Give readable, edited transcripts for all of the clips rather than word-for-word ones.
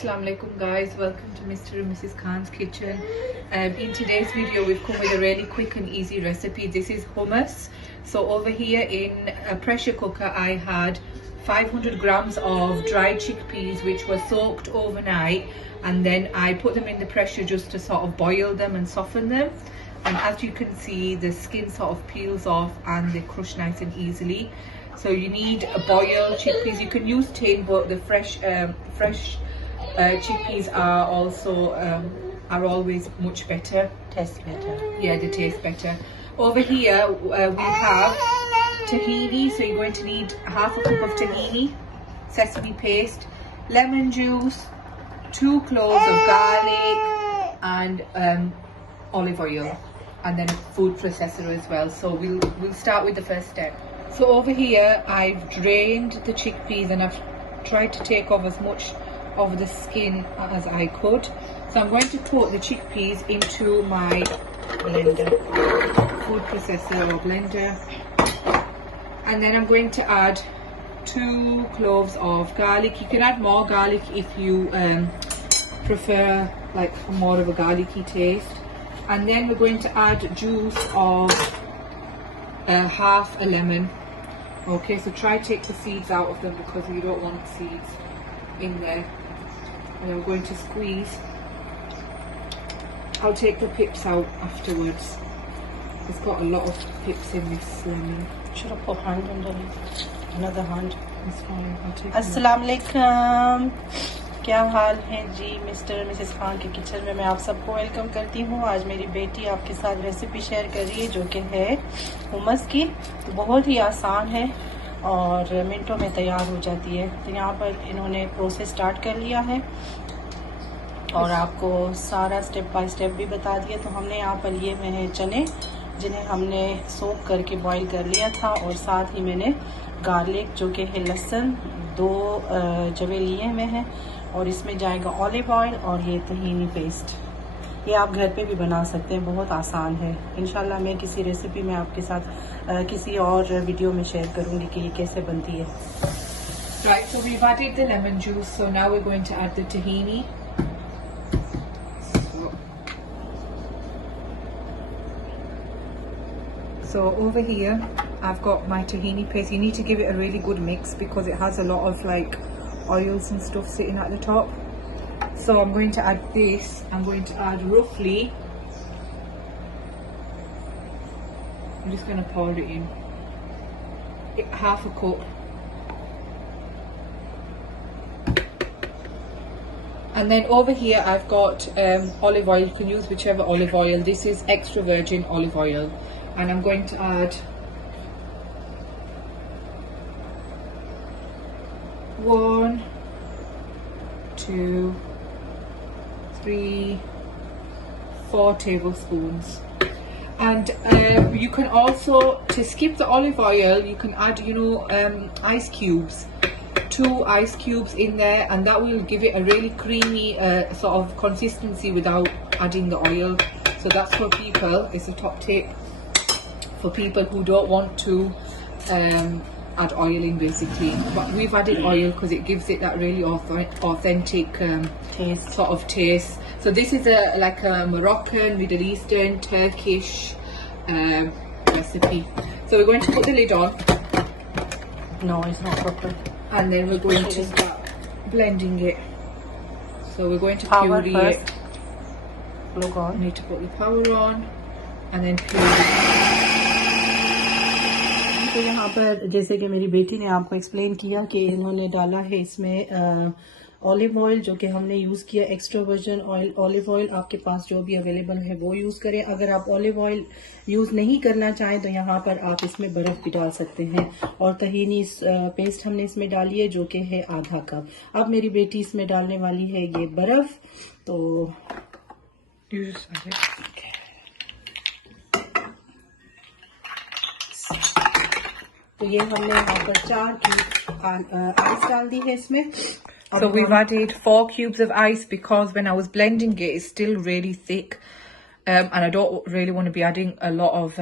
Assalamu alaikum guys, welcome to Mr. and Mrs. Khan's kitchen. In today's video we've come with a really quick and easy recipe. This is hummus. So over here in a pressure cooker I had 500 grams of dried chickpeas which were soaked overnight, and then I put them in the pressure just to sort of boil them and soften them. And as you can see, the skin sort of peels off and they crush nice and easily. So you need a boiled chickpeas. You can use tin, but the fresh chickpeas are also are always much better. Taste better. Yeah, they taste better. Over here we have tahini. So you're going to need half a cup of tahini, sesame paste, lemon juice, 2 cloves of garlic, and olive oil, and then a food processor as well. So we'll start with the first step. So over here I've drained the chickpeas and I've tried to take off as much of the skin as I could. So I'm going to put the chickpeas into my blender, food processor or blender, and then I'm going to add 2 cloves of garlic. You can add more garlic if you prefer like more of a garlicky taste. And then we're going to add juice of half a lemon. Okay, so try to take the seeds out of them because you don't want seeds in there. And I'm going to squeeze. I'll take the pips out afterwards. It's got a lot of pips in this lemon. Should I put hand underneath? Another hand. It's fine. I'll take अस्सलाम वालेकुम, क्या हाल है जी। Mister और Mrs Khan के kitchen में मैं आप सबको वेलकम करती हूँ। आज मेरी बेटी आपके साथ रेसिपी शेयर कर रही है जो कि है हुमस की। तो बहुत ही आसान है और मिनटों में तैयार हो जाती है। तो यहाँ पर इन्होंने प्रोसेस स्टार्ट कर लिया है और आपको सारा स्टेप बाय स्टेप भी बता दिया। तो हमने यहाँ पर लिए हुए हैं चने जिन्हें हमने सोक करके बॉईल कर लिया था, और साथ ही मैंने गार्लिक जो कि है लहसुन 2 जवे लिए हुए हैं, और इसमें जाएगा ऑलिव ऑयल और ये तहीनी पेस्ट। ये आप घर पे भी बना सकते हैं, बहुत आसान है। इंशाल्लाह मैं किसी रेसिपी में आपके साथ किसी और वीडियो में शेयर करूंगी कि ये कैसे बनती है। Right, so we've added the lemon juice, so now we're going to add the tahini. So over here I've got my tahini paste. You need to give it a really good mix because it has a lot of like oils and stuff sitting at the top. So I'm going to add this. I'm going to add roughly, I'm just going to pour it in, half a cup. And then over here I've got olive oil. You can use whichever olive oil. This is extra virgin olive oil, and I'm going to add 1, 2, 3, 4 tablespoons. And you can also, to skip the olive oil, you can add, ice cubes. 2 ice cubes in there, and that will give it a really creamy sort of consistency without adding the oil. So that's for people, it's a top tip for people who don't want to add oil in basically. But we've added oil because it gives it that really authentic taste. Sort of taste. So this is like a Moroccan, Middle Eastern, Turkish recipe. So we're going to put the lid on. No, it's not proper. And then we're going to start blending it. So we're going to power puree first. it. Look on. Need to put the power on and then puree it. तो यहाँ पर जैसे कि मेरी बेटी ने आपको explain किया कि इन्होंने डाला है इसमें ऑलिव ऑयल, जो कि हमने यूज़ किया extra virgin oil. Olive oil आपके पास जो भी अवेलेबल है वो यूज़ करें। अगर आप ऑलिव ऑयल यूज़ नहीं करना चाहें तो यहाँ पर आप इसमें बर्फ़ भी डाल सकते हैं। और तहीनी पेस्ट हमने इसमें डाली है जो कि है आधा कप। अब मेरी बेटी इसमें डालने वाली है ये बर्फ़। तो तो ये हमने यहाँ पर 4 क्यूब आइस डाल दी है इसमें। So we've added 4 cubes of ice because when I was blending it, it's still really thick, and I don't really want to be adding a lot of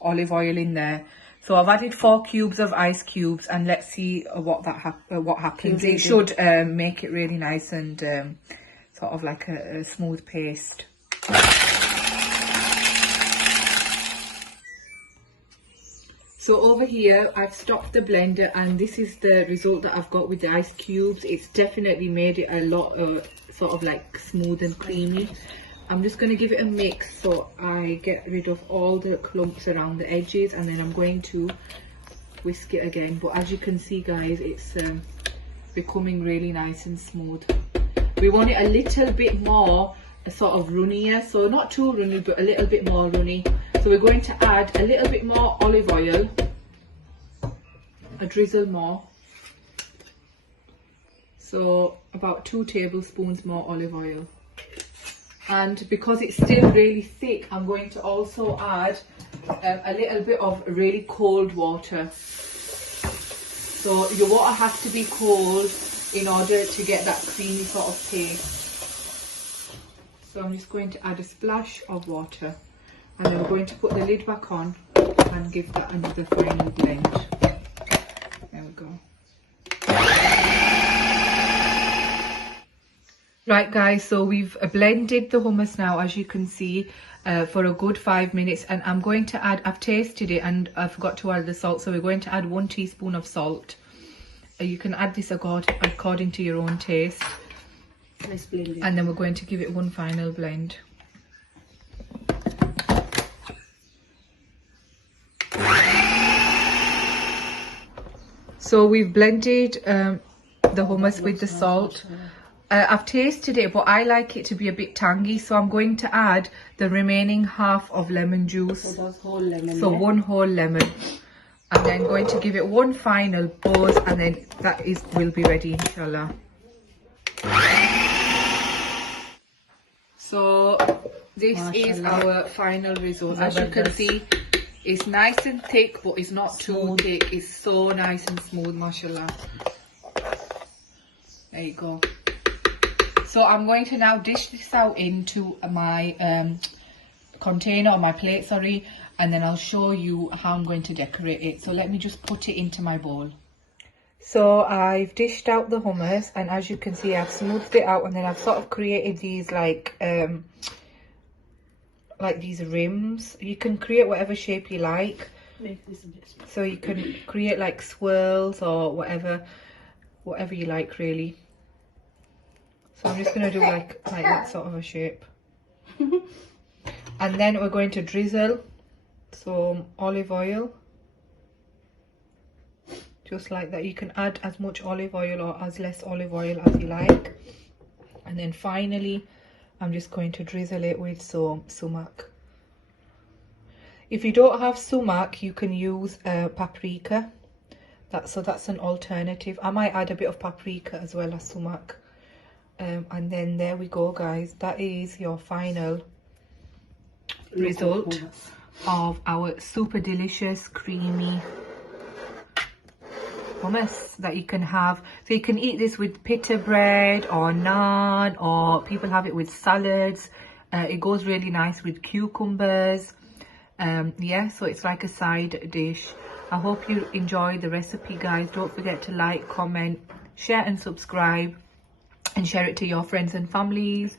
olive oil in there. So I've added 4 cubes of ice cubes, and let's see what happens. It should make it really nice and sort of like a smooth paste. So over here I've stopped the blender, and this is the result that I've got with the ice cubes. It's definitely made it a lot sort of like smooth and creamy. I'm just going to give it a mix so I get rid of all the clumps around the edges, and then I'm going to whisk it again. But as you can see guys, it's becoming really nice and smooth. We want it a little bit more sort of runnier, so not too runny but a little bit more runny. So we're going to add a little bit more olive oil, a drizzle more, so about 2 tablespoons more olive oil. And because it's still really thick, I'm going to also add a little bit of really cold water. So your water has to be cold in order to get that creamy sort of taste. So I'm just going to add a splash of water, and then we're going to put the lid back on and give that another final blend. There we go. Right guys, so we've blended the hummus now, as you can see, for a good 5 minutes, and I'm going to add, I've tasted it and I forgot to add the salt, so we're going to add 1 teaspoon of salt. You can add this according to your own taste. Let's blend it. And then we're going to give it one final blend. So we've blended the hummus with the salt. I've tasted it, but I like it to be a bit tangy, so I'm going to add the remaining half of lemon juice. So that's whole lemon. So 1 whole lemon. And then going to give it one final buzz, and then that will be ready, inshallah. So this is our final result. As you can see, it's nice and thick, but it's not too thick. It's so nice and smooth, mashallah. There you go. So I'm going to now dish this out into my container, or my plate, sorry, and then I'll show you how I'm going to decorate it. So let me just put it into my bowl. So I've dished out the hummus, and as you can see, I've smoothed it out, and then I've sort of created these like these rims. You can create whatever shape you like. Make this a bit small. So you can create like swirls or whatever you like, really. So I'm just going to do like that sort of a shape. And then we're going to drizzle some olive oil. Just like that. You can add as much olive oil or as less olive oil as you like. And then finally, I'm just going to drizzle it with some sumac. If you don't have sumac, you can use paprika. So that's an alternative. I might add a bit of paprika as well as sumac. And then there we go guys, that is your final result of our super delicious creamy hummus that you can have. So you can eat this with pita bread or naan, or people have it with salads. It goes really nice with cucumbers. Yeah, so it's like a side dish. I hope you enjoy the recipe guys. Don't forget to like, comment, share and subscribe, and share it to your friends and families,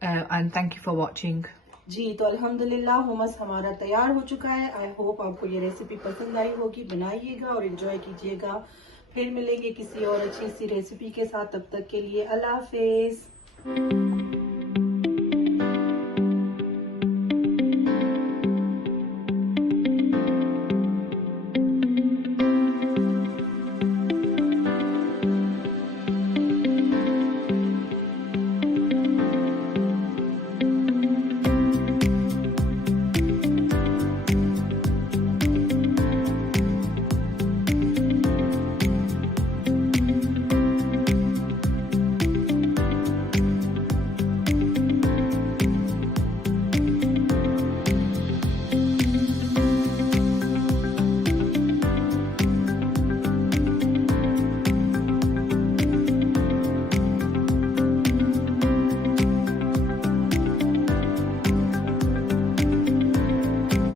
and thank you for watching. जी तो अल्हम्दुलिल्लाह hummus हमारा तैयार हो चुका है. I hope आपको ये recipe पसंद आई होगी. बनाइएगा और एंजॉय कीजिएगा. फिर मिलेंगे किसी और अच्छी सी रेसिपी के साथ. तब तक के लिए अल्लाह हाफिज.